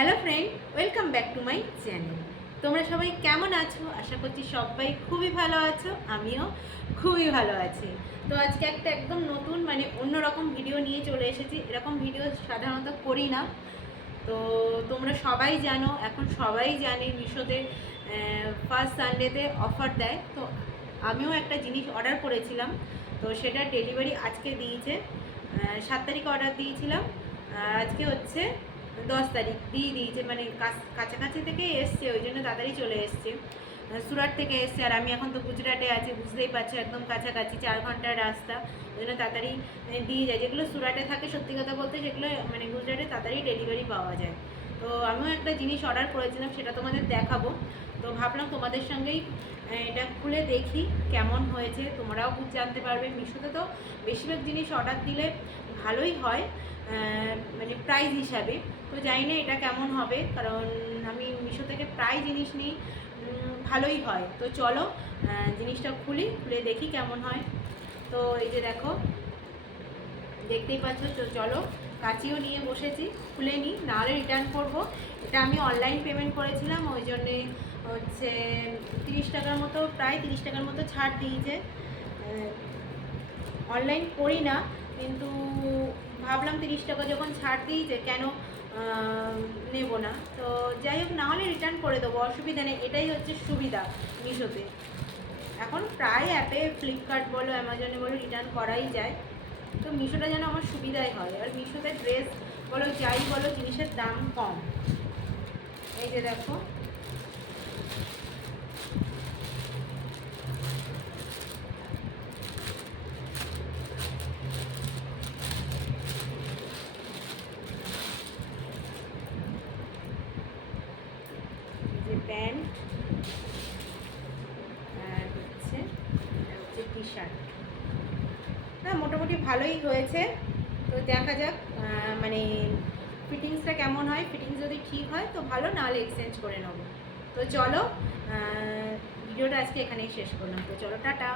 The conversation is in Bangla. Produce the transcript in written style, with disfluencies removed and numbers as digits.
Hello friend, welcome back to my channel. তোমরা সবাই কেমন আছো? আশা করছি সবাই খুবই ভালো আছো, আমিও খুবই ভালো আছি। তো আজকে একটা একদম নতুন অন্যরকম ভিডিও নিয়ে চলে এসেছি। এরকম ভিডিও সাধারণত করি না। তো তোমরা সবাই জানো, এখন সবাই জানে মিশোতে ফার্স্ট সানডেতে অফার দেয়। তো আমিও একটা জিনিস অর্ডার করেছিলাম, তো সেটা ডেলিভারি আজকে দিয়েছে। 7 তারিখে অর্ডার দিয়েছিলাম, আর আজকে হচ্ছে 10 তারিখ দিয়ে দিয়েছে। কাছাকাছি থেকে এসছে, ওই জন্য তাড়াতাড়ি চলে এসছে। সুরাট থেকে এসছে, আর আমি এখন তো গুজরাটে আছি, বুঝতেই পারছো, একদম কাছাকাছি 4 ঘন্টার রাস্তা। ওই জন্য তাড়াতাড়ি দিয়ে যায়। যেগুলো সুরাটে থাকে, সত্যি কথা বলতে সেগুলো গুজরাটে তাড়াতাড়ি ডেলিভারি পাওয়া যায়। তো আমিও একটা জিনিস অর্ডার করেছিলাম, সেটা তোমাদের দেখাবো। তো ভাবলাম তোমাদের সঙ্গেই এটা খুলে দেখি কেমন হয়েছে, তোমরাও জানতে পারবে। মিশোতে তো বেশিরভাগ জিনিস অর্ডার দিলে ভালোই হয়, প্রাইস হিসাবে। তো জানি না এটা কেমন হবে, কারণ আমি মিশো থেকে প্রায় জিনিস নিই, ভালোই হয়। তো চলো জিনিসটা খুলে দেখি কেমন হয়। তো এই যে দেখো, দেখতেই পাচ্ছ। তো চলো, কাচিও নিয়ে বসেছি, খুলে নিই, নাহলে রিটার্ন করব। এটা আমি অনলাইন পেমেন্ট করেছিলাম, ওই জন্যে হচ্ছে 30 টাকার মতো, প্রায় 30 টাকার মতো ছাড় দিয়েছে। অনলাইন করি না, কিন্তু ভাবলাম 30 টাকা যখন ছাড় দিয়েছে, কেন নেব না। তো যাই হোক, নাহলে রিটার্ন করে দেবো, অসুবিধা নেই। এটাই হচ্ছে সুবিধা মিশোতে। এখন প্রায় অ্যাপে, ফ্লিপকার্ট বলো, অ্যামাজনে বলো, রিটার্ন করাই যায়। তো মিশোটা যেন আমার সুবিধাই হয়। আর মিশোতে ড্রেস বলো, যাই বলো, জিনিসের দাম কম। এই যে দেখো, এই যে প্যান্ট, আর হচ্ছে টি শার্ট। না, মোটামুটি ভালোই হয়েছে। তো দেখা যাক ফিটিংসটা কেমন হয়। ফিটিংস যদি ঠিক হয় তো ভালো, নাহলে এক্সচেঞ্জ করে নেবো। তো চলো, ভিডিওটা আজকে এখানেই শেষ করলাম। তো চলো, টাটা।